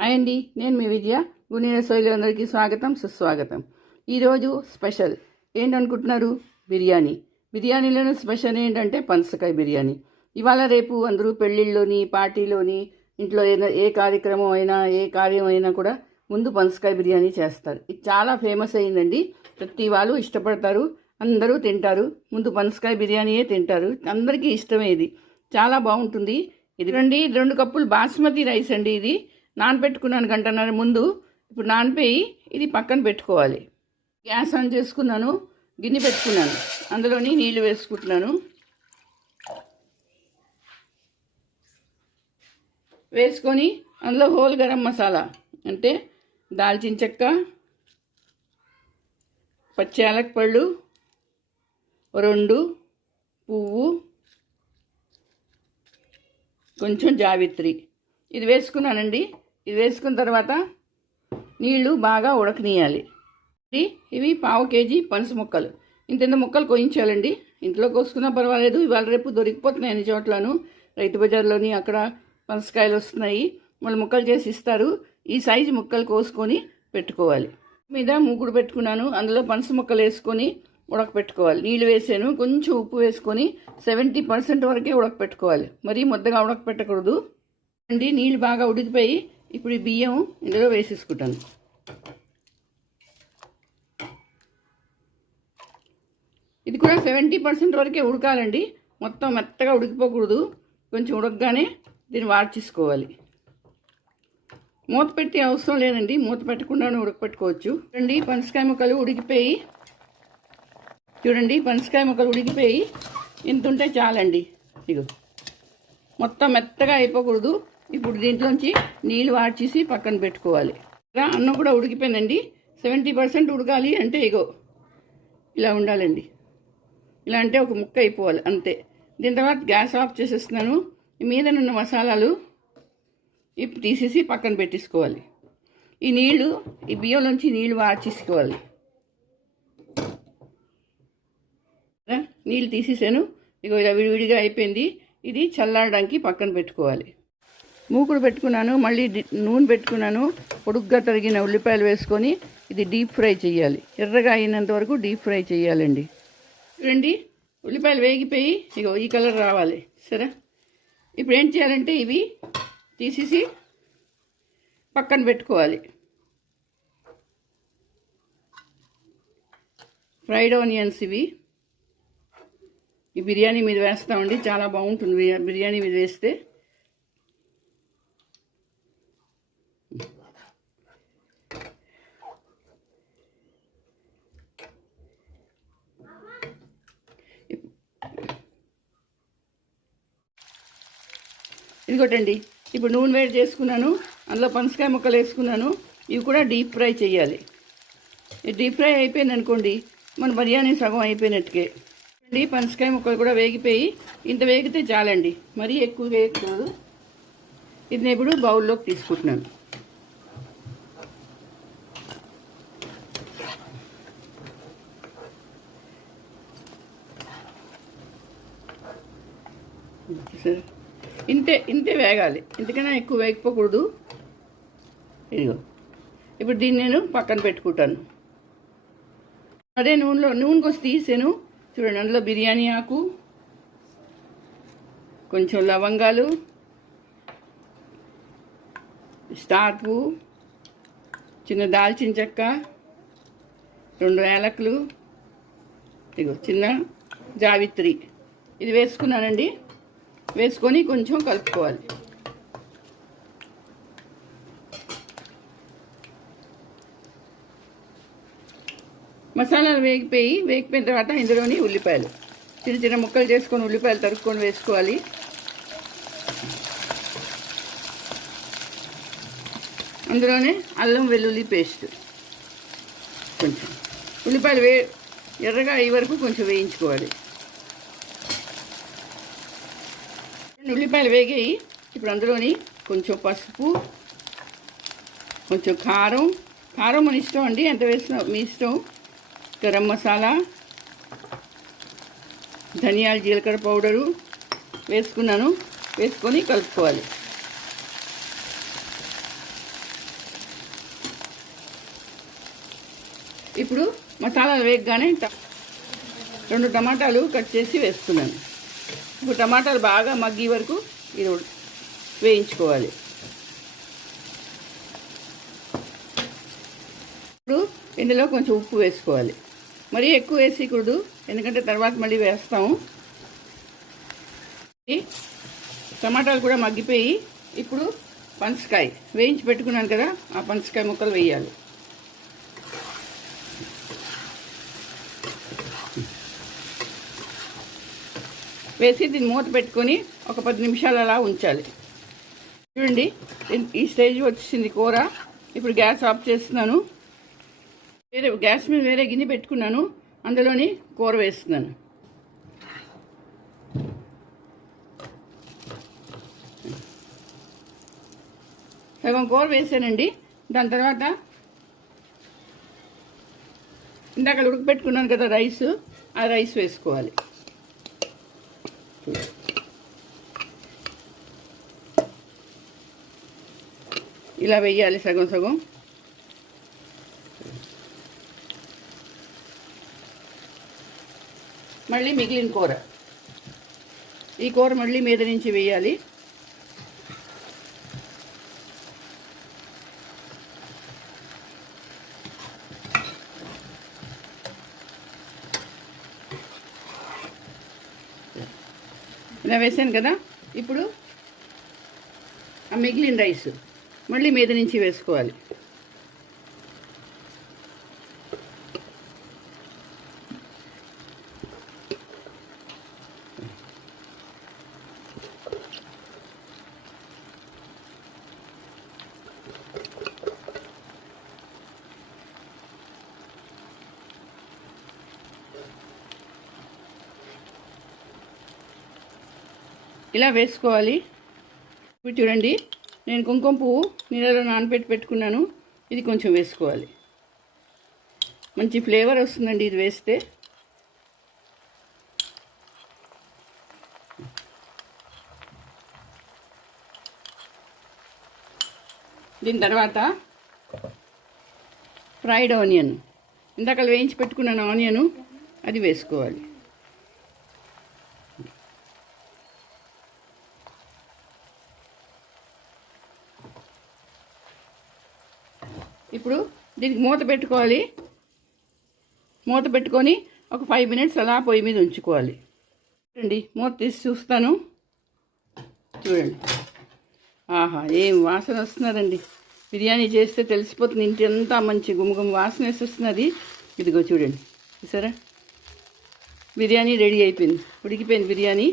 Hi అండి, నేను మీ విజయ. గుణీల సోయిలు అందరికీ స్వాగతం, సుస్వాగతం. ఈరోజు స్పెషల్ ఏంటనుకుంటున్నారు? బిర్యానీ. బిర్యానీలోని స్పెషల్ ఏంటంటే పనసకాయ బిర్యానీ. ఇవాళ రేపు అందరూ పెళ్ళిళ్ళలోని, పార్టీలోని, ఇంట్లో ఏ కార్యక్రమం అయినా, ఏ కార్యం అయినా కూడా ముందు పనసకాయ బిర్యానీ చేస్తారు. ఇది చాలా ఫేమస్ అయిందండి. ప్రతి వాళ్ళు ఇష్టపడతారు, అందరూ తింటారు. ముందు పనసకాయ బిర్యానీయే తింటారు. అందరికీ ఇష్టమే. ఇది చాలా బాగుంటుంది. ఇది 2 కప్పులు బాస్మతి రైస్ అండి. ఇది నానబెట్టుకున్నాను గంటన్నర ముందు. ఇప్పుడు నానిపోయి ఇది పక్కన పెట్టుకోవాలి. గ్యాస్ ఆన్ చేసుకున్నాను, గిన్నె పెట్టుకున్నాను, అందులోని నీళ్లు వేసుకుంటున్నాను. వేసుకొని అందులో హోల్ గరం మసాలా అంటే దాల్చిన చెక్క, పచ్చి యాలకులు, 2 పువ్వు, కొంచెం జావిత్రి ఇది వేసుకున్నానండి. ఇది వేసుకున్న తర్వాత నీళ్లు బాగా ఉడకనీయాలి. ఇవి 1/2 కేజీ పనస ముక్కలు. ఇంత ముక్కలు కోయించాలండి. ఇంట్లో కోసుకున్నా పర్వాలేదు, ఇవాళ రేపు దొరికిపోతున్నాయి అన్ని చోట్లను. రైతు బజార్లోని అక్కడ పనసకాయలు వస్తున్నాయి, వాళ్ళు ముక్కలు చేసి ఇస్తారు. ఈ సైజు ముక్కలు కోసుకొని పెట్టుకోవాలి. మీద మూకుడు పెట్టుకున్నాను, అందులో పనస ముక్కలు వేసుకొని ఉడకపెట్టుకోవాలి. నీళ్ళు వేసాను, కొంచెం ఉప్పు వేసుకొని 70% వరకే ఉడకపెట్టుకోవాలి. మరీ ముద్దగా ఉడకపెట్టకూడదు అండి. నీళ్ళు బాగా ఉడికిపోయి ఇప్పుడు ఈ బియ్యం ఇందులో వేసేసుకుంటాను. ఇది కూడా 70% వరకే ఉడకాలండి, మొత్తం మెత్తగా ఉడికిపోకూడదు. కొంచెం ఉడకగానే దీన్ని వాడ్చేసుకోవాలి. మూత పెట్టి అవసరం లేదండి, మూత పెట్టకుండానే ఉడకపెట్టుకోవచ్చు. చూడండి, పనసకాయ ముక్కలు ఉడికిపోయి, ఇంత ఉంటే చాలండి. ఇగో మొత్తం మెత్తగా అయిపోకూడదు. ఇప్పుడు దీంట్లోంచి నీళ్ళు వాడ్చేసి పక్కన పెట్టుకోవాలి. అన్నం కూడా ఉడికిపోయిందండి. 70% ఉడకాలి అంటే ఇగో ఇలా ఉండాలండి. ఇలా అంటే ఒక ముక్క అయిపోవాలి అంతే. దీని తర్వాత గ్యాస్ ఆఫ్ చేసేస్తున్నాను. మీదనున్న మసాలాలు ఇప్పుడు తీసేసి పక్కన పెట్టేసుకోవాలి. ఈ బియ్యంలోంచి నీళ్ళు వాడ్చేసుకోవాలి. నీళ్ళు తీసేసాను. ఇగో ఇలా విడివిడిగా అయిపోయింది. ఇది చల్లారడానికి పక్కన పెట్టుకోవాలి. మూకుడు పెట్టుకున్నాను, మళ్ళీ నూనె పెట్టుకున్నాను. పొడుగ్గా తరిగిన ఉల్లిపాయలు వేసుకొని ఇది డీప్ ఫ్రై చేయాలి. ఎర్రగా అయినంత వరకు డీప్ ఫ్రై చేయాలండి. చూడండి, ఉల్లిపాయలు వేగిపోయి ఇగో ఈ కలర్ రావాలి. సరే, ఇప్పుడు ఏం చేయాలంటే ఇవి తీసేసి పక్కన పెట్టుకోవాలి. ఫ్రైడ్ ఆనియన్స్ ఇవి ఈ బిర్యానీ మీద వేస్తామండి, చాలా బాగుంటుంది బిర్యానీ మీద వేస్తే. ఇదిగోటండి, ఇప్పుడు నూనె వేడి చేసుకున్నాను, అందులో పనసకాయ ముక్కలు వేసుకున్నాను. ఇవి కూడా డీప్ ఫ్రై చేయాలి. డీప్ ఫ్రై అయిపోయింది అనుకోండి, మన బిర్యానీ సగం అయిపోయినట్టుకే. పనసకాయ ముక్కలు కూడా వేగిపోయి ఇంత వేగితే చాలండి, మరీ ఎక్కువ వేయకూడదు. ఇది నేను ఇప్పుడు బౌల్లోకి తీసుకుంటున్నాను. ఇంతే వేగాలి, ఇంతకన్నా ఎక్కువ వేగిపోకూడదు. ఇదిగో ఇప్పుడు దీన్ని నేను పక్కన పెట్టుకుంటాను. అదే నూనె కోసం తీసాను. చూడండి, అందులో బిర్యానీ ఆకు, కొంచెం లవంగాలు, స్టార్ పువ్వు, చిన్న దాల్చిన చెక్క, 2 యాలకులు, ఇగో చిన్న జావిత్రి ఇది వేసుకున్నానండి. వేసుకొని కొంచెం కలుపుకోవాలి. మసాలాలు వేగిపోయిన తర్వాత ఇందులోని ఉల్లిపాయలు చిన్న ముక్కలు చేసుకొని ఉల్లిపాయలు తరుక్కొని వేసుకోవాలి. అందులోనే అల్లం వెల్లుల్లి పేస్ట్ కొంచెం. ఉల్లిపాయలు ఎర్రగా అయ్యే వరకు కొంచెం వేయించుకోవాలి. ఉల్లిపాయలు వేగాయి. ఇప్పుడు అందులోని కొంచెం పసుపు, కొంచెం కారం మన ఇష్టం అండి, ఎంత వేసినా మీ ఇష్టం. గరం మసాలా, ధనియాలు, జీలకర్ర పౌడరు వేసుకున్నాను. వేసుకొని కలుపుకోవాలి. ఇప్పుడు మసాలాలు వేగగానే 2 టమాటాలు కట్ చేసి వేస్తున్నాను. ఇప్పుడు టమాటాలు బాగా మగ్గి వరకు ఇది వేయించుకోవాలి. ఇప్పుడు ఇందులో కొంచెం ఉప్పు వేసుకోవాలి. మరీ ఎక్కువ వేసేయకూడదు, ఎందుకంటే తర్వాత మళ్ళీ వేస్తాము. టమాటాలు కూడా మగ్గిపోయి ఇప్పుడు పనసకాయ వేయించి పెట్టుకున్నాను కదా, ఆ పనసకాయ ముక్కలు వేయాలి. వేసి దీన్ని మూత పెట్టుకొని ఒక 10 నిమిషాలు అలా ఉంచాలి. చూడండి, ఈ స్టేజ్ వచ్చింది కూర. ఇప్పుడు గ్యాస్ ఆఫ్ చేస్తున్నాను. గ్యాస్ మీద వేరే గిన్నె పెట్టుకున్నాను, అందులోని కూర వేస్తున్నాను. సగం కూర వేసానండి. దాని తర్వాత ఇందాక ఉడకపెట్టుకున్నాను కదా రైస్, ఆ రైస్ వేసుకోవాలి. ఇలా వేయాలి సగం సగం. మళ్ళీ మిగిలిన కూర, ఈ కూర మళ్ళీ మీద నుంచి వేయాలి. ఇలా వేసాను కదా. ఇప్పుడు ఆ మిగిలిన రైస్ మళ్ళీ మీద నుంచి వేసుకోవాలి. ఇలా వేసుకోవాలి. ఇప్పుడు చూడండి, నేను కుంకుమ పువ్వు నీళ్ళలో నానబెట్టి పెట్టుకున్నాను. ఇది కొంచెం వేసుకోవాలి. మంచి ఫ్లేవర్ వస్తుందండి ఇది వేస్తే. దీని తర్వాత ఫ్రైడ్ ఆనియన్, ఇందాక వేయించి పెట్టుకున్నాను ఆనియను, అది వేసుకోవాలి. ఇప్పుడు దీనికి మూత పెట్టుకోవాలి. మూత పెట్టుకొని ఒక 5 మినిట్స్ అలా పొయ్యి మీద ఉంచుకోవాలి. చూడండి, మూత తీసి చూస్తాను. చూడండి, ఆహా, ఏం వాసన వస్తున్నదండి. బిర్యానీ చేస్తే తెలిసిపోతుంది, ఇంటి అంతా మంచి గుమగుమ వాసన వేసేస్తున్నది. ఇదిగో చూడండి, చూసారా, బిర్యానీ రెడీ అయిపోయింది. ఉడికిపోయింది బిర్యానీ.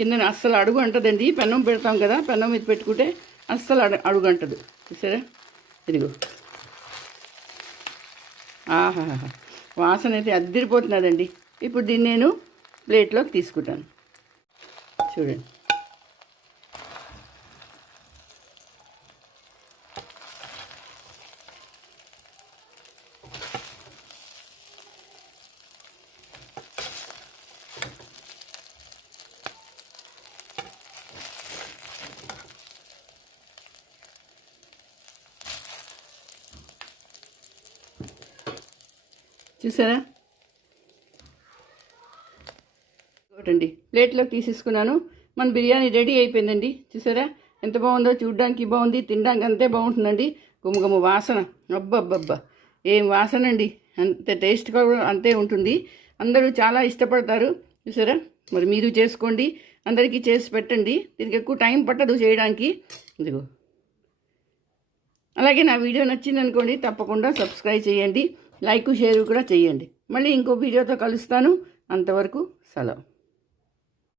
కింద అస్సలు అడుగు అంటదండి. పెన్నం పెడతాం కదా, పెన్నం మీద పెట్టుకుంటే అస్సలు అడుగు అంటదు. చూసారా, ఇదిగో, ఆహా, వాసన అయితే అద్దరిపోతున్నదండి. ఇప్పుడు దీన్ని నేను ప్లేట్లోకి తీసుకుంటాను. చూడండి, చూసారా, ఒకటండి ప్లేట్లోకి తీసేసుకున్నాను. మన బిర్యానీ రెడీ అయిపోయిందండి. చూసారా ఎంత బాగుందో, చూడ్డానికి బాగుంది, తినడానికి అంతే బాగుంటుందండి. గుమగుమ వాసన, అబ్బబ్బబ్బా, ఏం వాసన అండి. అంతే టేస్ట్ కూడా అంతే ఉంటుంది. అందరూ చాలా ఇష్టపడతారు. చూసారా, మరి మీరు చేసుకోండి, అందరికీ చేసి పెట్టండి. దీనికి ఎక్కువ టైం పట్టదు చేయడానికి. ఇదిగో, అలాగే నా వీడియో నచ్చింది అనుకోండి, తప్పకుండా సబ్స్క్రైబ్ చేయండి, లైక్ షేర్ కూడా చేయండి. మళ్ళీ ఇంకో వీడియోతో కలుస్తాను. అంతవరకు సెలవు.